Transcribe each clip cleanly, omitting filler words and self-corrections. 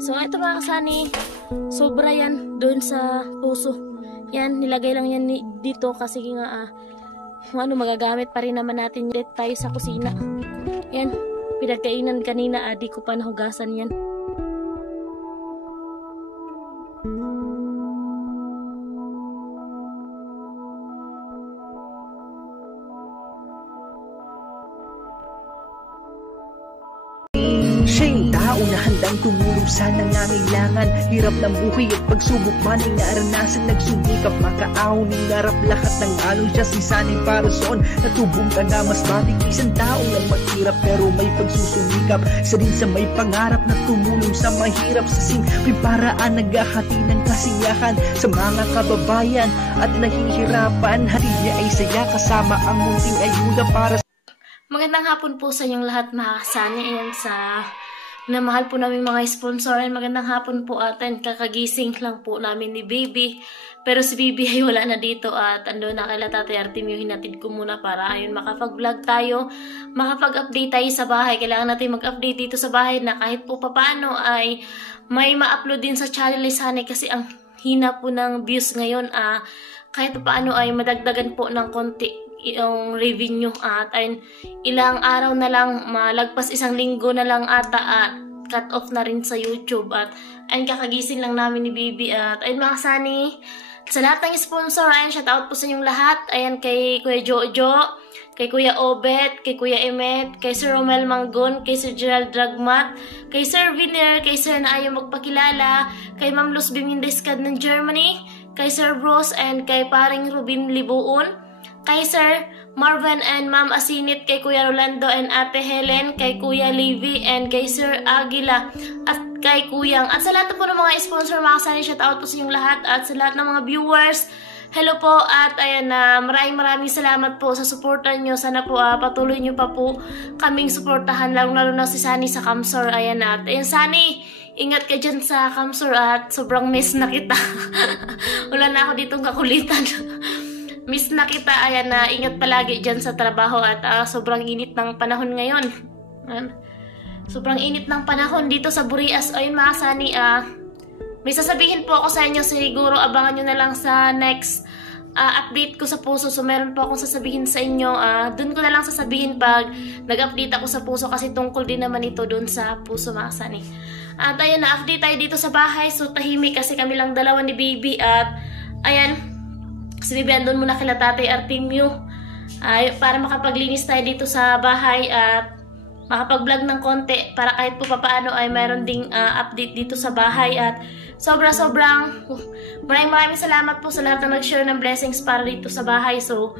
So ito mga kasani, sobra yan doon sa puso. Yan, nilagay lang yan dito kasi nga magagamit pa rin naman natin dito tayo sa kusina. Yan, pinagkainan kanina, di ko pa nahugasan yan. Siya yung tao na handang tumulong sa nangangailangan. Hirap ng buhay at pagsubok man ay naranasan. Nagsumikap makaaon ng narap lahat ng alon. Siya si sanay para soon. Natubong ka na mas matik. Isang taong lang maghirap pero may pagsusumikap. Isa din sa may pangarap na tumulong sa mahirap. Sa simpleng paraan naghahati ng kasiyahan sa mga kababayan at nahihirapan. Hati niya ay saya kasama ang munting ayuda para sa... Magandang hapon po sa inyong lahat mga kasani. Ayan sa namahal po namin mga sponsor. Magandang hapon po atin. Kakagising lang po namin ni Baby. Pero si Baby ay wala na dito at ando na kay Tatay Artemio. Hinatid ko muna para ayun makapag-vlog tayo. Makapag-update tayo sa bahay. Kailangan natin mag-update dito sa bahay na kahit po papaano ay may ma-upload din sa channel ni Sunny kasi ang hina po ng views ngayon. Kahit papaano ay madagdagan po ng konti yung revenue at ayun, ilang araw na lang, malagpas isang linggo na lang ata at cut off na rin sa YouTube at ayun, kakagising lang namin ni Baby at ayun mga kasani, sa lahat ng sponsor, ayun, shout out po sa inyong lahat. Ayan, kay Kuya Jojo, kay Kuya Obet, kay Kuya Emet, kay Sir Romel Manggon, kay Sir Gerald Dragmat, kay Sir Viner, kay Sir na ayaw magpakilala, kay Ma'am Luz Bimindeskad ng Germany, kay Sir Bros, and kay paring Rubin Libuon, kay Sir Marvin and Ma'am Asinit, kay Kuya Rolando and Ate Helen, kay Kuya Livy, and kay Sir Aguila, at kay Kuyang. At sa lahat po ng mga sponsor, mga kasani, shout out po sa inyong lahat. At sa lahat ng mga viewers, hello po. At ayan na, maraming salamat po sa suporta nyo. Sana po patuloy nyo pa po kaming suportahan, lalo na si Sunny sa Kamsor. Ayan na. At ayan, Sunny, ingat ka dyan sa Kamsor at sobrang miss na kita. Wala na ako ditong kakulitan. Miss na kita, ayan na, ingat palagi dyan sa trabaho at sobrang init ng panahon ngayon. Sobrang init ng panahon dito sa Burias. Ayun mga kasani, may sasabihin po ako sa inyo, siguro abangan nyo na lang sa next update ko sa puso. So meron po akong sasabihin sa inyo, dun ko na lang sasabihin pag nag-update ako sa puso kasi tungkol din naman ito dun sa puso mga kasani. At ayan, na-update tayo dito sa bahay. So tahimik kasi kami lang dalawa ni Baby at ayan, si Baby andun muna kila Tatay Artemio para makapaglinis tayo dito sa bahay at makapag-vlog ng konti para kahit po papaano ay mayroon ding update dito sa bahay. At sobrang maraming salamat po sa lahat na nag-share ng blessings para dito sa bahay. So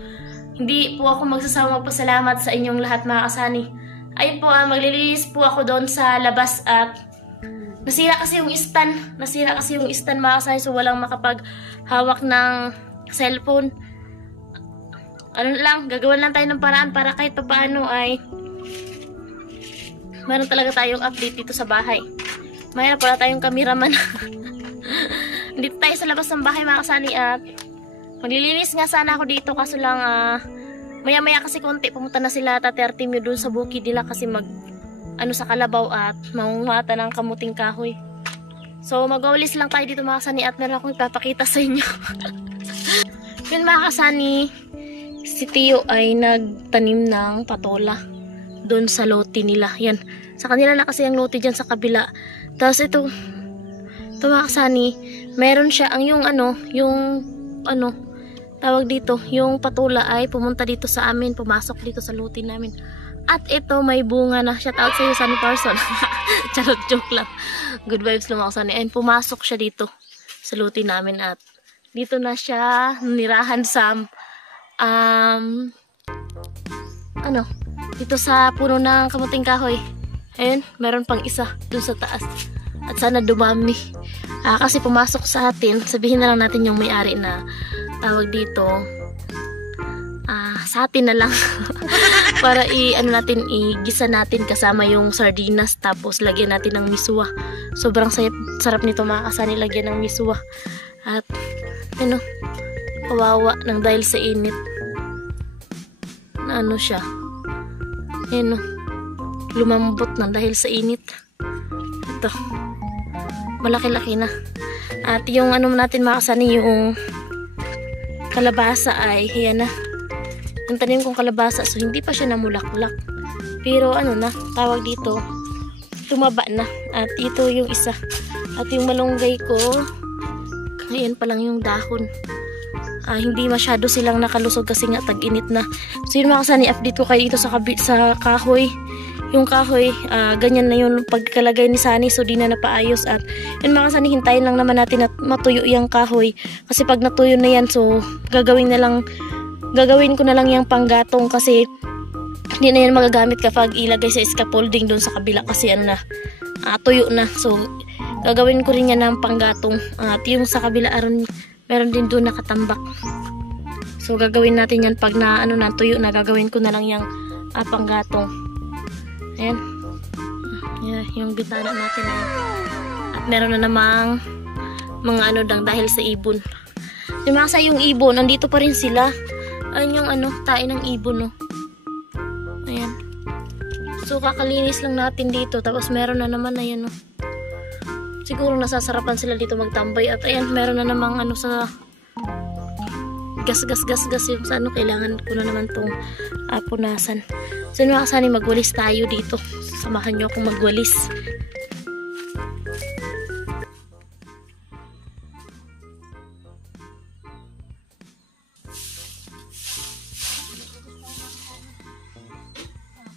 hindi po ako magsasawang magpasalamat sa inyong lahat mga kasani. Ayun po, maglilinis po ako doon sa labas at nasira kasi yung stand mga kasani, so walang makapaghawak ng cellphone. Ano lang, gagawin lang tayo ng paraan para kahit papaano ay meron talaga tayong update dito sa bahay. Mayroon pala tayong cameraman. Dito tayo sa labas ng bahay mga kasani at maglilinis nga sana ako dito kaso lang maya kasi konti pumunta na sila Tatay Artemio doon sa bukid nila kasi sa kalabaw at mangungata ng kamuting kahoy. So magwawalis lang tayo dito mga kasani at meron akong ipapakita sa inyo. Yun mga kasani, si Tio ay nagtanim ng patola doon sa lote nila. Yan, sa kanila na kasi ang lote dyan sa kabila. Tapos ito mga kasani, meron siya ang yung tawag dito, yung patola ay pumunta dito sa amin, pumasok dito sa lote namin. At ito may bunga na. Shout out sa iyo, Sunny Person. Charot, joke lang. Good vibes lang mga kasani. And pumasok siya dito sa lote namin at dito na siya nirahan sa dito sa puno ng kamuting kahoy. Ayun, meron pang isa dun sa taas. At sana dumami. Kasi pumasok sa atin, sabihin na lang natin yung may-ari na tawag dito. Sa atin na lang. Para igisa natin kasama yung sardinas tapos lagyan natin ng miswa. Sobrang sarap nito mga kasani, lagyan ng miswa. At kawawa nang dahil sa init. Na siya. Lumambot na dahil sa init. Ito. malaki-laki na. At yung ano natin mga kasani, yung kalabasa ay ayan na. Yung tanim kong kalabasa, so hindi pa siya namulaklak. Pero ano na, tawag dito, tumaba na. At ito yung isa. At yung malunggay ko, ayan pa lang yung dahon. Hindi masyado silang nakalusog kasi nga tag-init na. So yun mga kasani, update ko kayo ito sa kahoy. Yung kahoy, ganyan na yung pagkalagay ni Sunny, so di na napaayos. At yun mga kasani, hintayin lang naman natin at matuyo yung kahoy. Kasi pag natuyo na yan, so gagawin ko na lang yung panggatong kasi hindi na yan magagamit kapag ilagay sa scaffolding doon sa kabila kasi ano na, tuyo na. So gagawin ko rin yan ng panggatong. At yung sa kabila aron meron din doon nakatambak. So gagawin natin yan pag na ano na tuyo na, gagawin ko na lang yung panggatong. Ayan. Yeah, yung bitana natin na. At meron na namang mga ano dahil sa ibon. Yung mga sa yung ibon, nandito pa rin sila. Ayun yung ano, tae ng ibon, no. Ayan. So kakalinis lang natin dito, tapos meron na naman, ayan, no. Siguro nasasarapan sila dito magtambay. At ayan, meron na namang ano sa gas yung sa ano, kailangan ko na naman tong punasan. So mga kasani, magwalis tayo dito. Samahan nyo akong magwalis.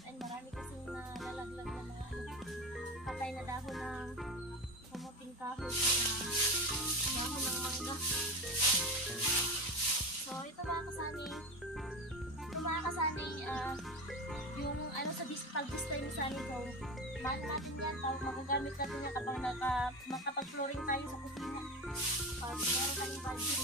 And marami kasing nalalaglag na mga patay na dahon ng kamuting kahoy, dahon ng mangga. So ito mga kasani, yung ano sa pag-display ni Sunny, so mahal natin yan, magagamit natin yan kapag makapag-flooring tayo sa kusina, pag meron tayong budget.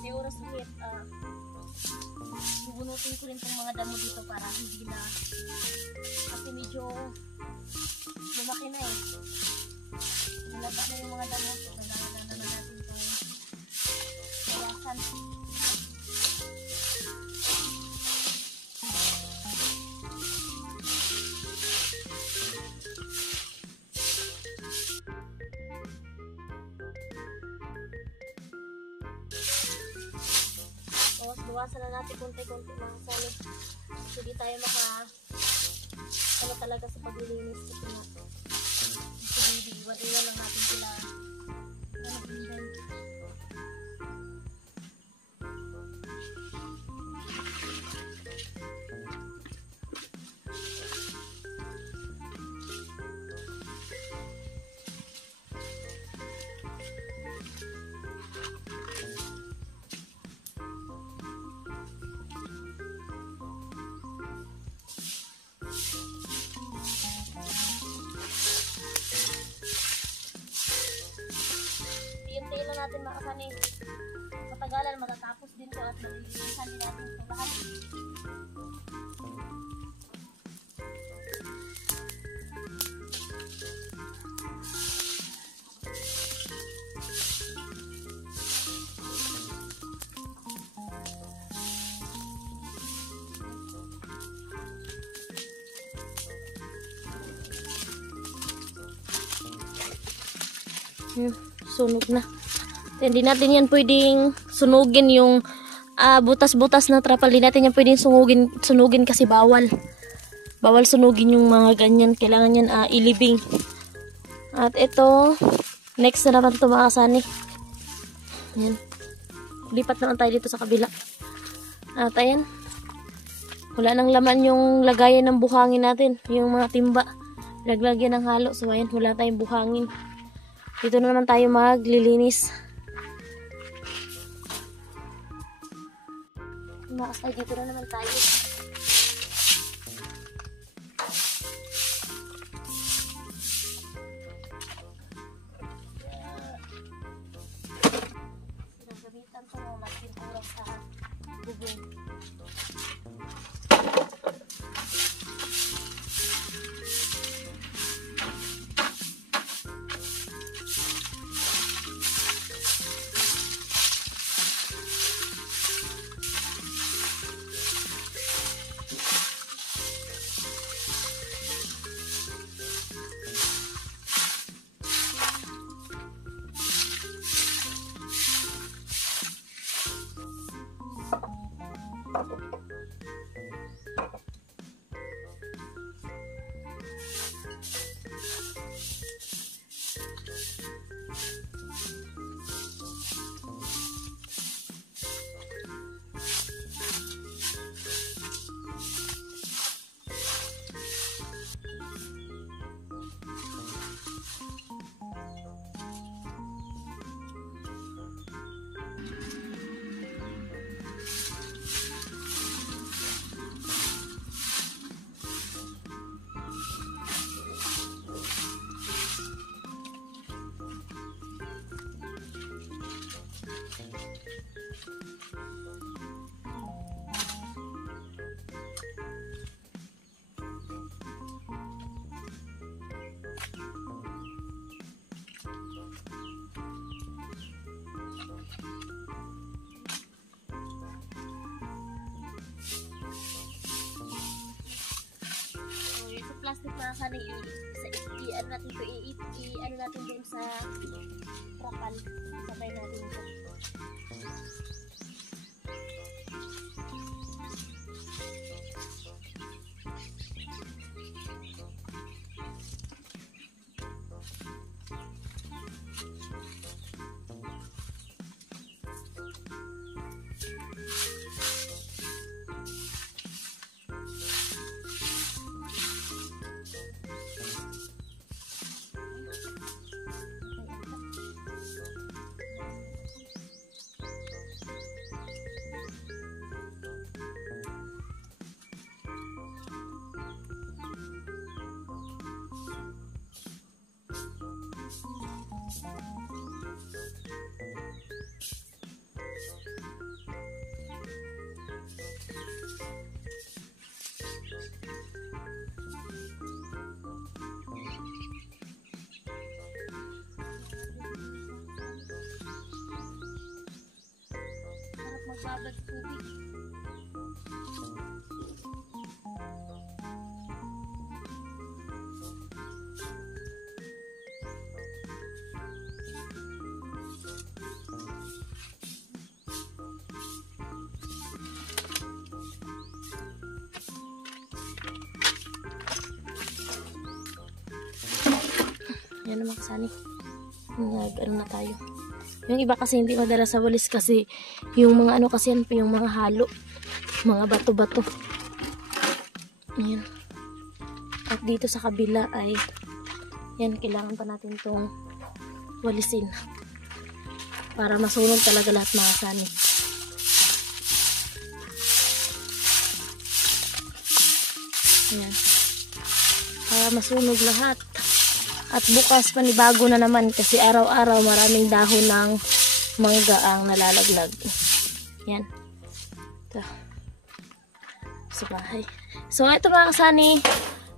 May oras ulit, bubunutin ko rin itong mga damo dito para hindi na, kasi medyo lumaki na eh, nalabas na yung mga damo, so kailangan na naman natin itong bawasan. Bawasan na natin konti-konti mga kasani. Hindi tayo ano talaga sa paglilinis kasi nga. So baby, iwan lang natin sila. Hintayin na natin mga kasani. Matagalan, matatapos din to at malilinisan din natin ito lahat. Sunog na. Hindi natin yan pwedeng sunugin yung butas-butas na trapal. Hindi natin yan pwedeng sunugin kasi bawal. Bawal sunugin yung mga ganyan. Kailangan yan ilibing. At ito, next na naman ito mga kasani. Ayan. Lipat naman tayo dito sa kabila. At ayan. Wala nang laman yung lagayan ng buhangin natin. Yung mga timba. Laglagyan ng halo. So ayan, wala tayong buhangin. Dito na naman tayo maglilinis. Ay, dito na naman tayo. Sinagamitan ko ng magpintura sa bubong. Plastic mga kaning i-ano natin ito, i-ano natin din sa trapal. Sabay natin ito. Magbabad tubig. Yan naman kasani. Ano na tayo. Yung iba kasi hindi madala sa walis kasi yung mga ano kasi yan, yung mga halo. Mga bato-bato. Ayan. At dito sa kabila ay yan, kailangan pa natin tong walisin. Para masunog talaga lahat mga kasani. Ayan. Para masunog lahat. At bukas panibago na naman kasi araw-araw maraming dahon ng mangga ang nalalaglag. Yan. Ito. Sa bahay. So ito mga kasani,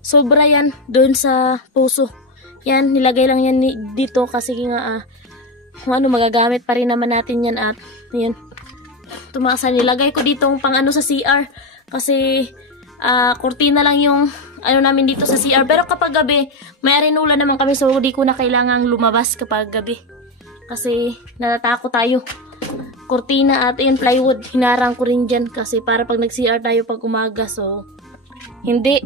sobra yan doon sa puso. Yan, nilagay lang yan dito kasi nga kung ano, magagamit pa rin naman natin yan. At yan. Ito mga kasani, nilagay ko dito pang ano sa CR kasi kurtina lang yung ano namin dito sa CR. Pero kapag gabi, may arinula naman kami, so di ko na kailangang lumabas kapag gabi. Kasi natatakot tayo. Kurtina at yung plywood, hinarang ko rin dyan kasi para pag nag-CR tayo pag umaga. So, hindi.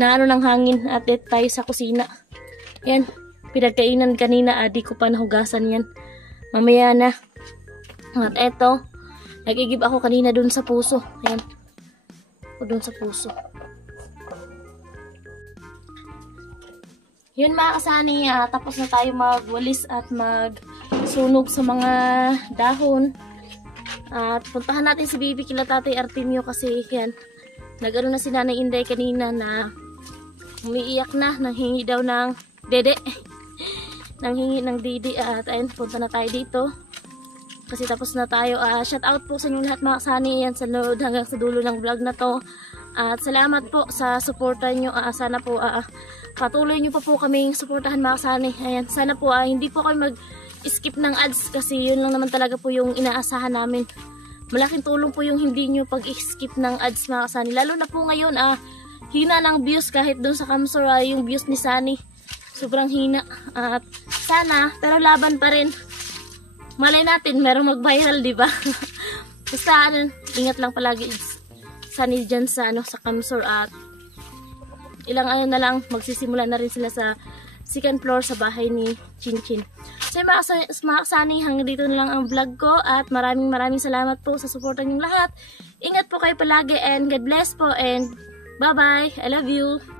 na ano ng hangin at tayo sa kusina. Yan, pinagkainan kanina, di ko pa nahugasan yan. Mamaya na. At eto, nagigib ako kanina dun sa puso. Ayan. O dun sa puso. Yun mga kasani, tapos na tayo magwalis at magsunog sa mga dahon. At puntahan natin si Bibi kila Tatay Artemio kasi yan, nag-ano na si Nanay Inday kanina na umiiyak na, nanghingi daw ng dede. Nanghingi ng dede at ayun, punta na tayo dito. Kasi tapos na tayo. Shout out po sa inyo lahat mga kasani, yan sa load hanggang sa dulo ng vlog na to. At salamat po sa suporta nyo. Sana po patuloy nyo pa po kaming suportahan mga kasani. Ayan, sana po hindi po kayo mag-skip ng ads kasi yun lang naman talaga po yung inaasahan namin. Malaking tulong po yung hindi nyo pag-skip ng ads mga kasani. Lalo na po ngayon hina ng views kahit doon sa Kamsor yung views ni Sunny. Sobrang hina. At sana, pero laban pa rin. Malay natin, merong mag-viral, di ba? Basta ingat lang palagi Sunny dyan sa sa Kamsor at ilang na lang magsisimula na rin sila sa second floor sa bahay ni Chinchin. So mga Sunny, hanggang dito na lang ang vlog ko at maraming salamat po sa suporta niyong lahat. Ingat po kayo palagi and God bless po and bye bye. I love you.